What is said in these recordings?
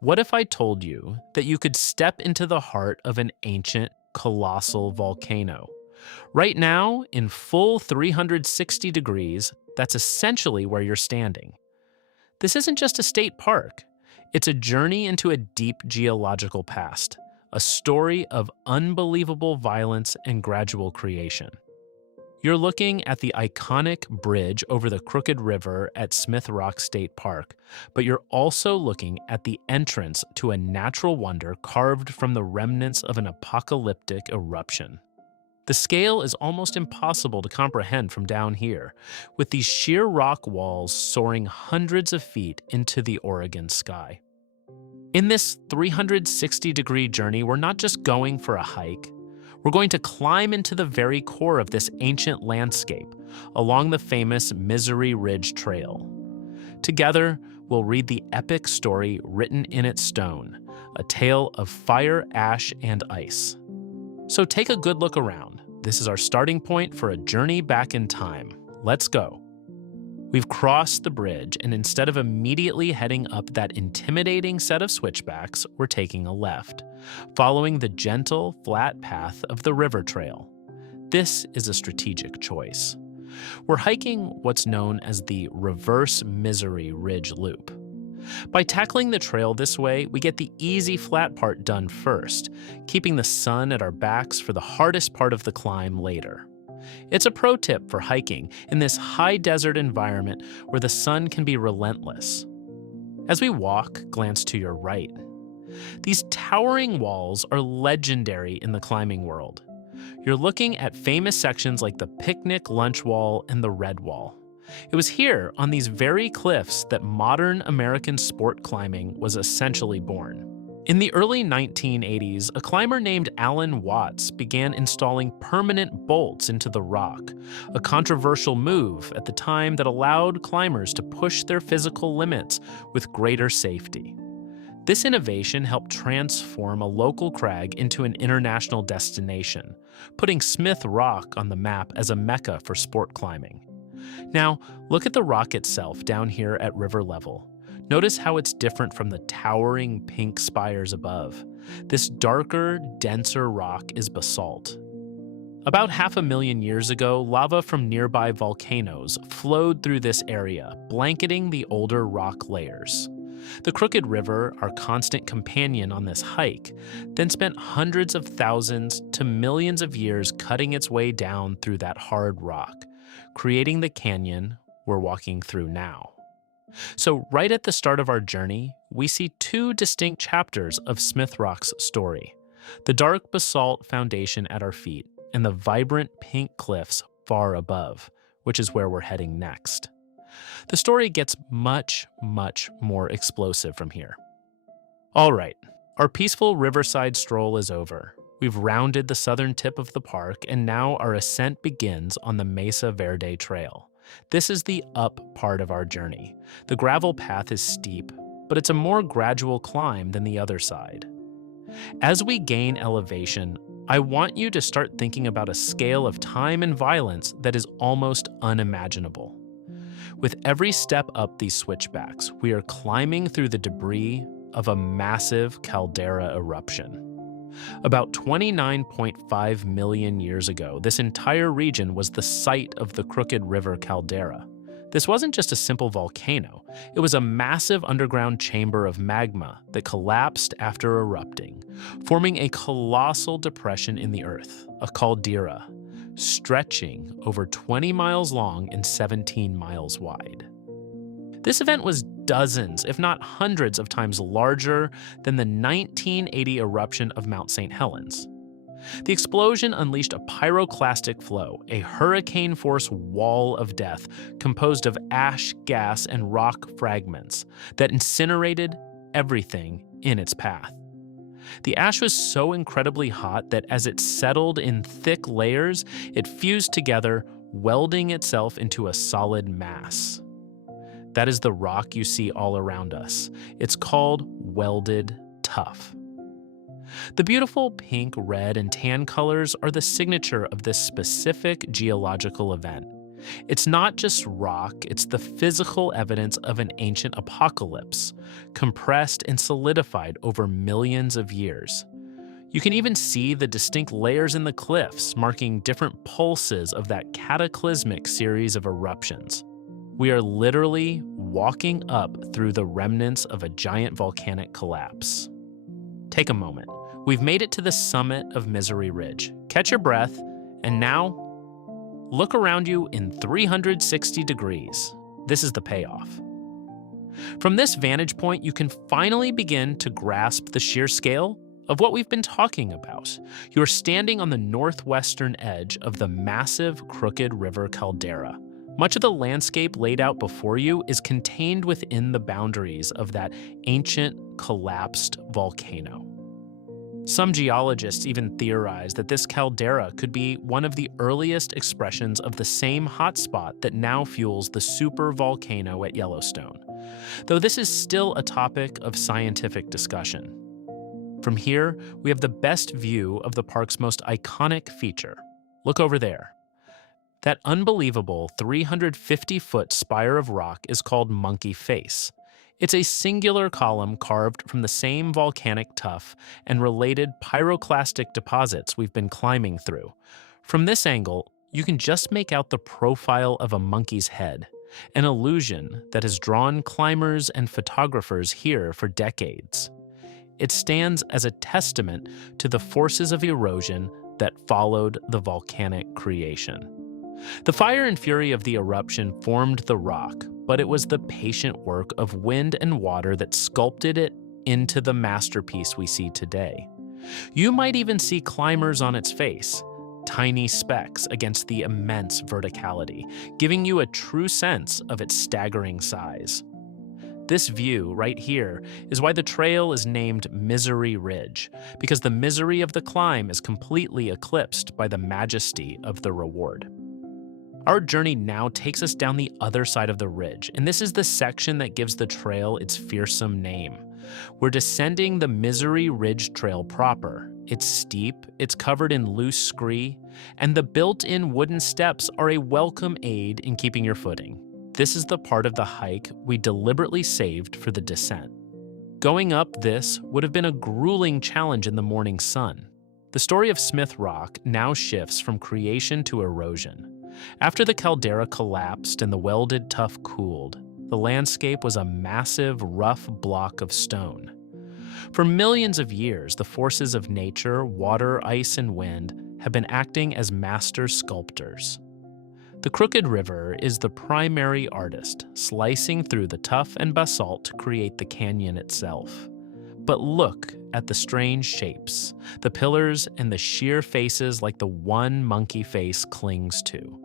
What if I told you that you could step into the heart of an ancient, colossal volcano? Right now, in full 360 degrees, that's essentially where you're standing. This isn't just a state park, it's a journey into a deep geological past, a story of unbelievable violence and gradual creation. You're looking at the iconic bridge over the Crooked River at Smith Rock State Park, but you're also looking at the entrance to a natural wonder carved from the remnants of an apocalyptic eruption. The scale is almost impossible to comprehend from down here, with these sheer rock walls soaring hundreds of feet into the Oregon sky. In this 360-degree journey, we're not just going for a hike. We're going to climb into the very core of this ancient landscape along the famous Misery Ridge Trail. Together, we'll read the epic story written in its stone, a tale of fire, ash, and ice. So take a good look around. This is our starting point for a journey back in time. Let's go. We've crossed the bridge, and instead of immediately heading up that intimidating set of switchbacks, we're taking a left, following the gentle, flat path of the river trail. This is a strategic choice. We're hiking what's known as the Reverse Misery Ridge Loop. By tackling the trail this way, we get the easy flat part done first, keeping the sun at our backs for the hardest part of the climb later. It's a pro tip for hiking in this high desert environment where the sun can be relentless. As we walk, glance to your right. These towering walls are legendary in the climbing world. You're looking at famous sections like the Picnic Lunch Wall and the Red Wall. It was here, on these very cliffs, that modern American sport climbing was essentially born. In the early 1980s, a climber named Alan Watts began installing permanent bolts into the rock, a controversial move at the time that allowed climbers to push their physical limits with greater safety. This innovation helped transform a local crag into an international destination, putting Smith Rock on the map as a mecca for sport climbing. Now, look at the rock itself down here at river level. Notice how it's different from the towering pink spires above. This darker, denser rock is basalt. About 500,000 years ago, lava from nearby volcanoes flowed through this area, blanketing the older rock layers. The Crooked River, our constant companion on this hike, then spent hundreds of thousands to millions of years cutting its way down through that hard rock, creating the canyon we're walking through now. So right at the start of our journey, we see two distinct chapters of Smith Rock's story: the dark basalt foundation at our feet and the vibrant pink cliffs far above, which is where we're heading next. The story gets much, much more explosive from here. All right, our peaceful riverside stroll is over. We've rounded the southern tip of the park, and now our ascent begins on the Mesa Verde Trail. This is the up part of our journey. The gravel path is steep, but it's a more gradual climb than the other side. As we gain elevation, I want you to start thinking about a scale of time and violence that is almost unimaginable. With every step up these switchbacks, we are climbing through the debris of a massive caldera eruption. About 29.5 million years ago, this entire region was the site of the Crooked River caldera. This wasn't just a simple volcano, it was a massive underground chamber of magma that collapsed after erupting, forming a colossal depression in the earth, a caldera, stretching over 20 miles long and 17 miles wide. This event was dozens, if not hundreds of times larger than the 1980 eruption of Mount St. Helens. The explosion unleashed a pyroclastic flow, a hurricane-force wall of death composed of ash, gas, and rock fragments that incinerated everything in its path. The ash was so incredibly hot that as it settled in thick layers, it fused together, welding itself into a solid mass. That is the rock you see all around us. It's called welded tuff. The beautiful pink, red, and tan colors are the signature of this specific geological event. It's not just rock, it's the physical evidence of an ancient apocalypse, compressed and solidified over millions of years. You can even see the distinct layers in the cliffs, marking different pulses of that cataclysmic series of eruptions. We are literally walking up through the remnants of a giant volcanic collapse. Take a moment. We've made it to the summit of Misery Ridge. Catch your breath, and now look around you in 360 degrees. This is the payoff. From this vantage point, you can finally begin to grasp the sheer scale of what we've been talking about. You are standing on the northwestern edge of the massive Crooked River caldera. Much of the landscape laid out before you is contained within the boundaries of that ancient, collapsed volcano. Some geologists even theorize that this caldera could be one of the earliest expressions of the same hotspot that now fuels the super volcano at Yellowstone, though this is still a topic of scientific discussion. From here, we have the best view of the park's most iconic feature. Look over there. That unbelievable 350-foot spire of rock is called Monkey Face. It's a singular column carved from the same volcanic tuff and related pyroclastic deposits we've been climbing through. From this angle, you can just make out the profile of a monkey's head, an illusion that has drawn climbers and photographers here for decades. It stands as a testament to the forces of erosion that followed the volcanic creation. The fire and fury of the eruption formed the rock, but it was the patient work of wind and water that sculpted it into the masterpiece we see today. You might even see climbers on its face, tiny specks against the immense verticality, giving you a true sense of its staggering size. This view right here is why the trail is named Misery Ridge, because the misery of the climb is completely eclipsed by the majesty of the reward. Our journey now takes us down the other side of the ridge, and this is the section that gives the trail its fearsome name. We're descending the Misery Ridge Trail proper. It's steep, it's covered in loose scree, and the built-in wooden steps are a welcome aid in keeping your footing. This is the part of the hike we deliberately saved for the descent. Going up this would have been a grueling challenge in the morning sun. The story of Smith Rock now shifts from creation to erosion. After the caldera collapsed and the welded tuff cooled, the landscape was a massive, rough block of stone. For millions of years, the forces of nature, water, ice, and wind have been acting as master sculptors. The Crooked River is the primary artist, slicing through the tuff and basalt to create the canyon itself. But look at the strange shapes, the pillars, and the sheer faces like the one monkey face clings to.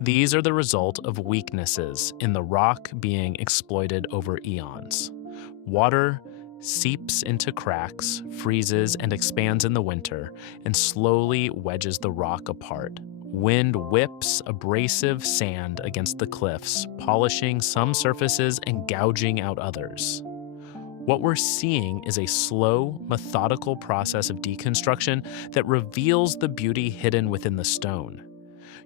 These are the result of weaknesses in the rock being exploited over eons. Water seeps into cracks, freezes and expands in the winter, and slowly wedges the rock apart. Wind whips abrasive sand against the cliffs, polishing some surfaces and gouging out others. What we're seeing is a slow, methodical process of deconstruction that reveals the beauty hidden within the stone.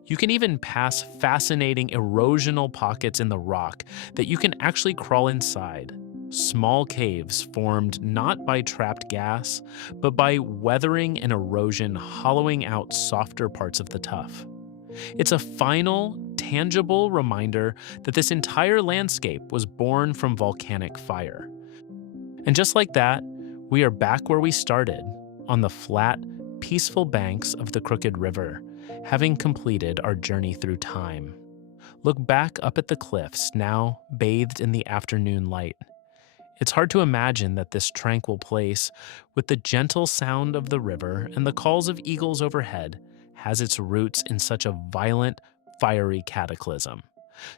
You can even pass fascinating erosional pockets in the rock that you can actually crawl inside. Small caves formed not by trapped gas, but by weathering and erosion hollowing out softer parts of the tuff. It's a final, tangible reminder that this entire landscape was born from volcanic fire. And just like that, we are back where we started, on the flat, peaceful banks of the Crooked River, having completed our journey through time. Look back up at the cliffs, now bathed in the afternoon light. It's hard to imagine that this tranquil place, with the gentle sound of the river and the calls of eagles overhead, has its roots in such a violent, fiery cataclysm.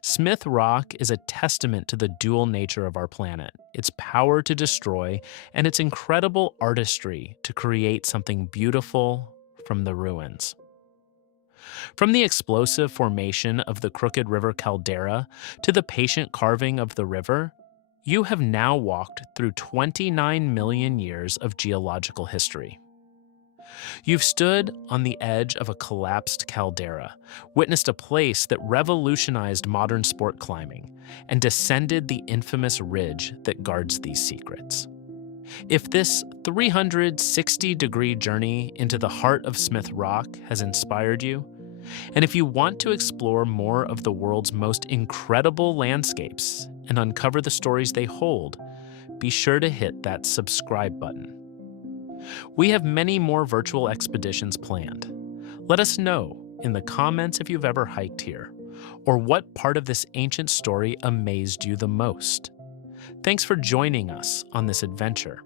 Smith Rock is a testament to the dual nature of our planet, its power to destroy, and its incredible artistry to create something beautiful from the ruins. From the explosive formation of the Crooked River caldera to the patient carving of the river, you have now walked through 29 million years of geological history. You've stood on the edge of a collapsed caldera, witnessed a place that revolutionized modern sport climbing, and descended the infamous ridge that guards these secrets. If this 360-degree journey into the heart of Smith Rock has inspired you, and if you want to explore more of the world's most incredible landscapes and uncover the stories they hold, be sure to hit that subscribe button. We have many more virtual expeditions planned. Let us know in the comments if you've ever hiked here, or what part of this ancient story amazed you the most. Thanks for joining us on this adventure.